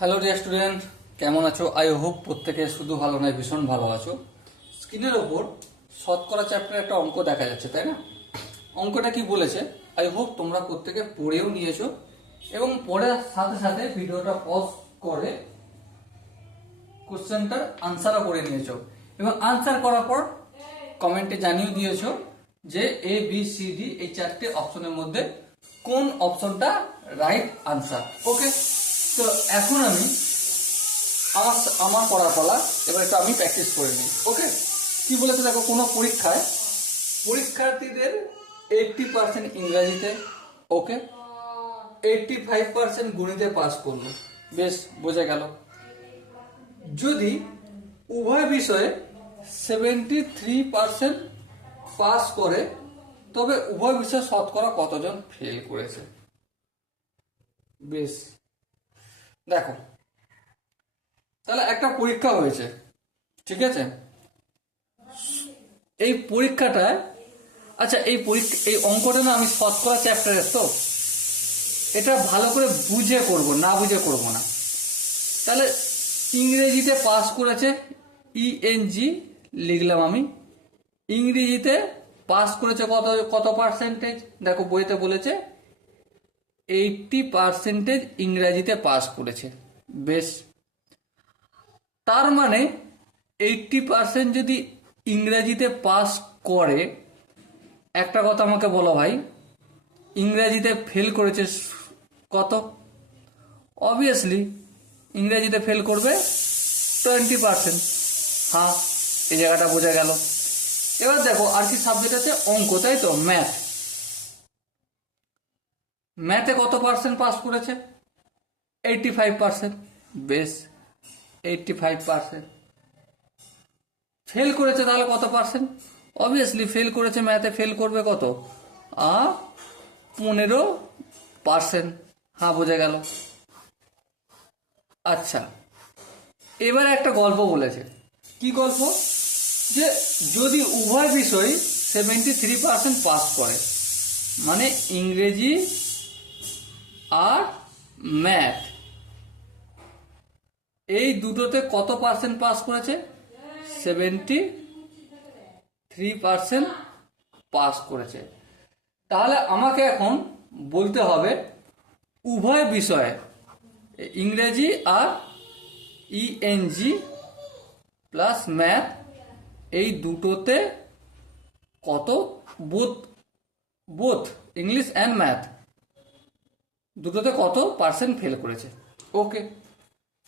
Hello dear student, কেমন আছো? I hope প্রত্যেকে শুধু ভালো নয়, ভীষণ ভালো আছো। স্ক্রিনের ওপর শতকরা চ্যাপ্টার একটা অঙ্ক দেখা যাচ্ছে, তাই না? অঙ্কটা কি বলেছে আই হোপ তোমরা প্রত্যেকে পড়েও নিয়েছো এবং পড়ার সাথে সাথে ভিডিওটা পজ করে কোশ্চেনটার আনসারও করে নিয়েছো এবং আনসার করার পর কমেন্টে জানিয়ে দিয়েছো যে এ বি সি ডি এই চারটে অপশনের মধ্যে কোন অপশনটা রাইট আনসার। ওকে, তো এখন আমি আমার আমার পড়ার পালা, এবার একটু আমি প্র্যাকটিস করে নিই। ওকে, কি বলেছে দেখো, কোনো পরীক্ষায় পরীক্ষার্থীদের 80% ইংরাজিতে, ওকে, 85% গণিতে পাস করলো, বেশ বোঝা গেল। যদি উভয় বিষয়ে 73% পাস করে তবে উভয় বিষয়ে শতকরা কতজন ফেল করেছে? বেশ, দেখো, তাহলে একটা পরীক্ষা হয়েছে, ঠিক আছে? এই পরীক্ষাটায়, আচ্ছা, এই অঙ্কটা না আমি শতকরা চ্যাপ্টারের, তো এটা ভালো করে বুঝে করব, না বুঝে করব না। তাহলে ইংরেজিতে পাস করেছে, ইএনজি লিখলাম আমি। ইংরেজিতে পাস করেছে কত কত পার্সেন্টেজ? দেখো বইতে বলেছে 80% ইংরেজিতে পাস করেছে। বেশ, তার মানে 80% যদি ইংরেজিতে পাস করে, একটা কথা আমাকে বলো ভাই, ইংরেজিতে ফেল করেছে কত? অবভিয়াসলি ইংরেজিতে ফেল করবে 20%। হ্যাঁ, এই জায়গাটা বোঝা গেল। এবার দেখো আর কি সাবজেক্ট আছে? অঙ্ক, তাই তো? ম্যাথ। ম্যাথে কত পার্সেন্ট পাস করেছে? 85%। বেশ, 85%। ফেল করেছে তাহলে কত পার্সেন্ট? অবভিয়াসলি ফেল করেছে, ম্যাথে ফেল করবে কত? 15%। হ্যাঁ, বোঝা গেল। আচ্ছা, এবার একটা গল্প বলেছে। কি গল্প? যে যদি উভয় বিষয় 73% পাস করে, মানে ইংরেজি আর ম্যাথ, এই দুটোতে কত পার্সেন্ট পাস করেছে? 73% পাস করেছে। তাহলে আমাকে এখন বলতে হবে উভয় বিষয়ে, ইংরেজি আর ইএনজি প্লাস ম্যাথ, এই দুটোতে কত, both both English and math দুটোতে কত পার্সেন্ট ফেল করেছে। ওকে,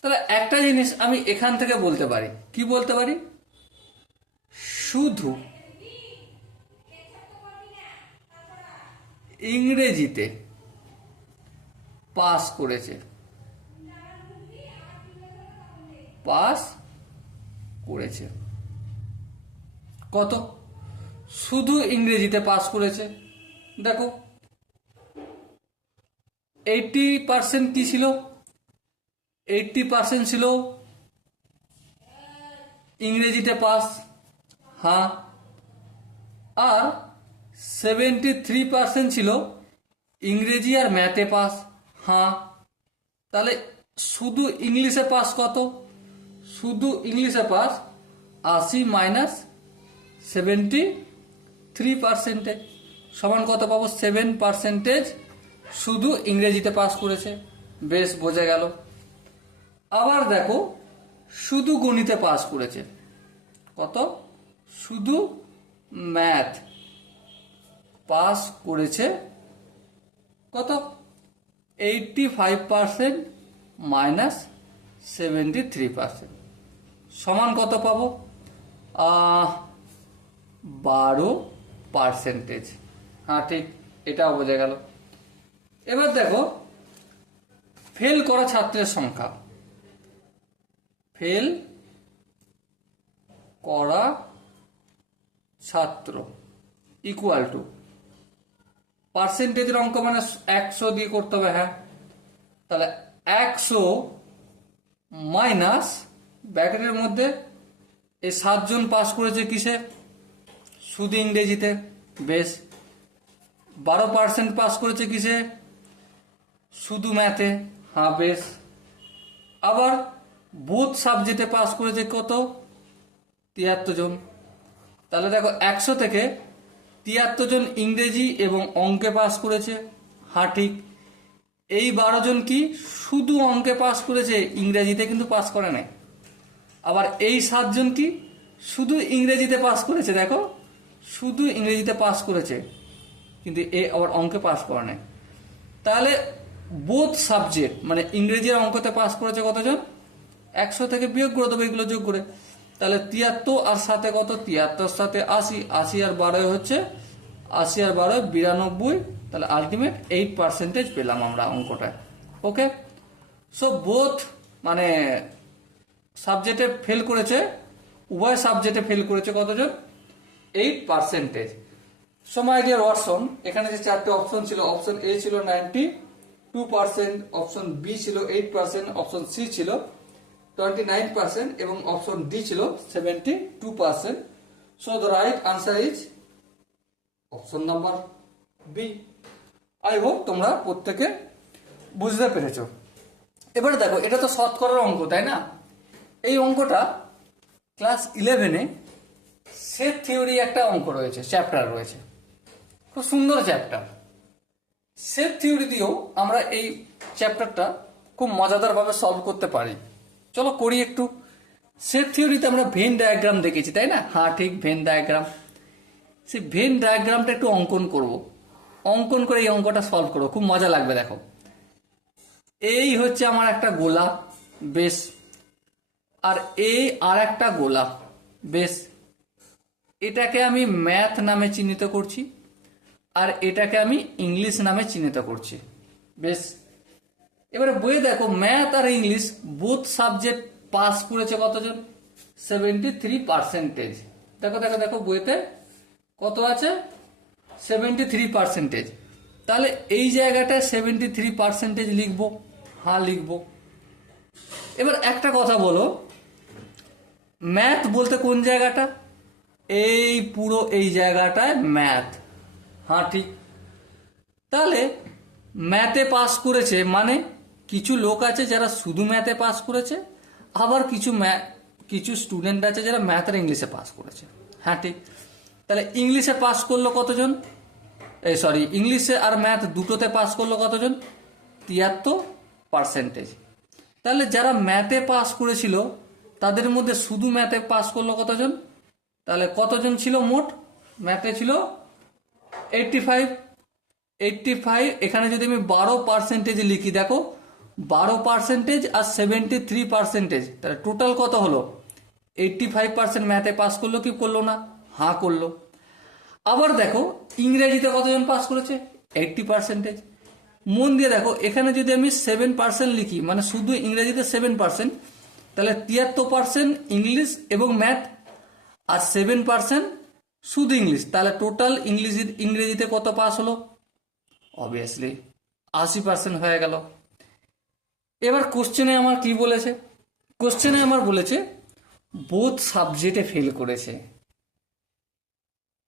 তাহলে একটা জিনিস আমি এখান থেকে বলতে পারি, কি বলতে পারি? শুধু ইংরেজিতে পাস করেছে, পাস করেছে কত? শুধু ইংরেজিতে পাস করেছে। দেখো 80% কি ছিল? 80% ছিল ইংরেজিতে পাস। হ্যাঁ, আর 73% ছিল ইংরেজি আর ম্যাথে পাস। হ্যাঁ, তাহলে শুধু ইংলিশে পাস কত? শুধু ইংলিশে পাস 80 মাইনাস 73% সমান কত পাবো? 7% শুধু ইংরেজিতে পাস করেছে। বেশ, বোঝা গেল। আবার দেখো, শুধু গণিতে পাস করেছে কত? শুধু ম্যাথ পাস করেছে কত? 85% মাইনাস 73% সমান কত পাবো? 12%। হ্যাঁ, ঠিক, এটাও বোঝা গেল। এবার দেখো ফেল করা ছাত্রের সংখ্যা, ফেল করা ছাত্র ইকুয়াল টু পার্সেন্টেজের অঙ্ক, মানে 100 দিয়ে করতে হবে। হ্যাঁ, তাহলে 100 মাইনাস ব্র্যাকেটের মধ্যে এই 7 জন পাস করেছে কিসে? শুধু ইংরেজিতে। বেশ, 12% পাস করেছে কিসে? শুধু ম্যাথে। হ্যাঁ, বেশ, আবার বোথ সাবজেক্টে পাস করেছে কত? 73 জন। তাহলে দেখো 100 থেকে 73 জন ইংরেজি এবং অঙ্কে পাস করেছে। হ্যাঁ ঠিক। এই 12 জন কি শুধু অঙ্কে পাস করেছে, ইংরেজিতে কিন্তু পাস করে নাই। আবার এই 7 জন কি শুধু ইংরেজিতে পাস করেছে, দেখো শুধু ইংরেজিতে পাস করেছে, কিন্তু এ আবার অঙ্কে পাস করে নাই। তাহলে বোথ সাবজেক্ট মানে ইংরেজি আর অঙ্কতে পাস করেছে কতজন? 100 থেকে বিয়োগ করে দেবো এগুলো যোগ করে। তাহলে 73 আর 7 কত? 73 7 80, 80 আর 12 হচ্ছে 80 আর 12 92। তাহলে আলটিমেট 8% পেলাম আমরা অঙ্কটায়। ওকে, সো বোথ মানে সাবজেক্টে ফেল করেছে, উভয় সাবজেক্টে ফেল করেছে কতজন? 8%। সো মাই ডিয়ার ওয়াটসন, এখানে যে 4টে অপশন ছিল, অপশন এ ছিল 92%, অপশন বি ছিল 8%, অপশন সি ছিল 29% এবং অপশন ডি ছিল 72%। So the right answer is option number B. I hope তোমরা প্রত্যেকে বুঝতে পেরেছো। এবারে দেখো, এটা তো শতকরার অঙ্ক, তাই না? এই অঙ্কটা ক্লাস 11-এ সেট থিওরি একটা অঙ্ক রয়েছে, চ্যাপ্টার রয়েছে, খুব সুন্দর চ্যাপ্টার। সেট থিওরি দিয়েও আমরা এই চ্যাপ্টারটা খুব মজাদারভাবে সলভ করতে পারি। চলো করি একটু। সেট থিওরিতে আমরা ভেন ডায়াগ্রাম দেখেছি, তাই না? হ্যাঁ ঠিক, ভেন ডায়াগ্রাম। সেই ভেন ডায়াগ্রামটা একটু অঙ্কন করব, অঙ্কন করে এই অঙ্কটা সলভ করবো, খুব মজা লাগবে। দেখো, এই হচ্ছে আমার একটা গোলা, বেশ, আর এই আর একটা গোলা, বেশ। এটাকে আমি ম্যাথ নামে চিহ্নিত করছি, আর এটাকে আমি ইংলিশ নামে চিহ্নিত করছি, বেশ। এবারে বইয়ে দেখো, ম্যাথ আর ইংলিশ বোথ সাবজেক্ট পাস করেছে কতজন? 73%। দেখো দেখো দেখো, বইতে কত আছে? 73%। তাহলে এই জায়গাটায় 73% লিখবো। হ্যাঁ লিখবো। এবার একটা কথা বলো, ম্যাথ বলতে কোন জায়গাটা? এই পুরো এই জায়গাটায় ম্যাথ। হ্যাঁ ঠিক। তাহলে ম্যাথে পাস করেছে মানে কিছু লোক আছে যারা শুধু ম্যাথে পাস করেছে, আবার কিছু স্টুডেন্ট আছে যারা ম্যাথ আর ইংলিশে পাস করেছে। হ্যাঁ ঠিক। তাহলে ইংলিশে পাস করলো কতজন? ইংলিশে আর ম্যাথ দুটোতে পাস করলো কতজন? 73%। তাহলে যারা ম্যাথে পাস করেছিল তাদের মধ্যে শুধু ম্যাথে পাস করলো কতজন? তাহলে কতজন ছিল মোট? ম্যাথে ছিল 85। এখানে যদি আমি 12% লিখি, দেখো 12% আর 73%, তাহলে টোটাল কত হলো? 85% ম্যাথে পাস করলো কি করলো না? হ্যাঁ করলো। আবার দেখো, ইংরেজিতে কতজন পাস করেছে? 80%। মন দিয়ে দেখো, এখানে যদি আমি 7% লিখি, মানে শুধু ইংরেজিতে 7%, তাহলে 73% ইংলিশ এবং ম্যাথ, আর 7% শুধু ইংলিশ। তাহলে টোটাল ইংরেজিতে কত পাস হলো? অবভিয়াসলি 80% হয়ে গেল। এবার কোশ্চেনে আমার কি বলেছে? কোশ্চেনে আমার বলেছে বোথ সাবজেক্টে ফেল করেছে।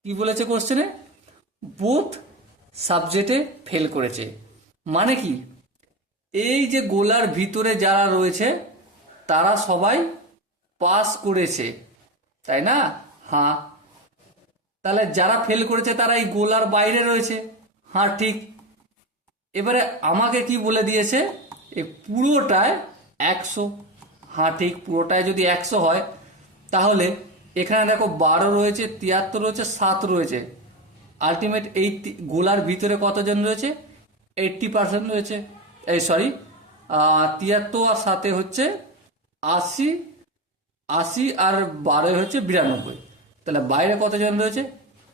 কি বলেছে কোশ্চেনে? বোথ সাবজেক্টে ফেল করেছে। মানে কি? এই যে গোলার ভিতরে যারা রয়েছে তারা সবাই পাস করেছে, তাই না? হ্যাঁ। তাহলে যারা ফেল করেছে তারা এই গোলার বাইরে রয়েছে। হ্যাঁ ঠিক। এবারে আমাকে কি বলে দিয়েছে? এই পুরোটায় 100। হ্যাঁ ঠিক, পুরোটায় যদি 100 হয় তাহলে এখানে দেখো 12 রয়েছে, 73 রয়েছে, 7 রয়েছে। আলটিমেট এই গোলার ভিতরে কতজন রয়েছে? 80% রয়েছে। 73 আর 7 হচ্ছে 80, 80 আর 12 হচ্ছে 92। তাহলে বাইরে কতজন রয়েছে?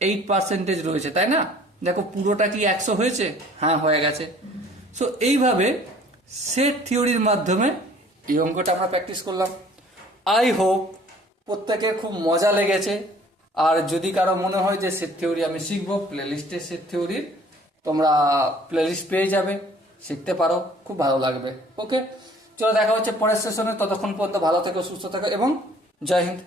8% রয়েছে, তাই না? দেখো পুরোটা কি 100 হয়েছে? হ্যাঁ হয়ে গেছে। সো এইভাবে সেট থিওরির মাধ্যমে এই অঙ্কটা আমরা প্র্যাকটিস করলাম। আই হোপ প্রত্যেকের খুব মজা লেগেছে। আর যদি কারো মনে হয় যে সেট থিওরি আমি শিখবো, প্লেলিস্টে সেট থিওরির তোমরা প্লেলিস্ট পেয়ে যাবে, শিখতে পারো, খুব ভালো লাগবে। ওকে, চলো দেখা হচ্ছে পরের সেশনে। ততক্ষণ পর্যন্ত ভালো থেকো, সুস্থ থেকো এবং জয় হিন্দ।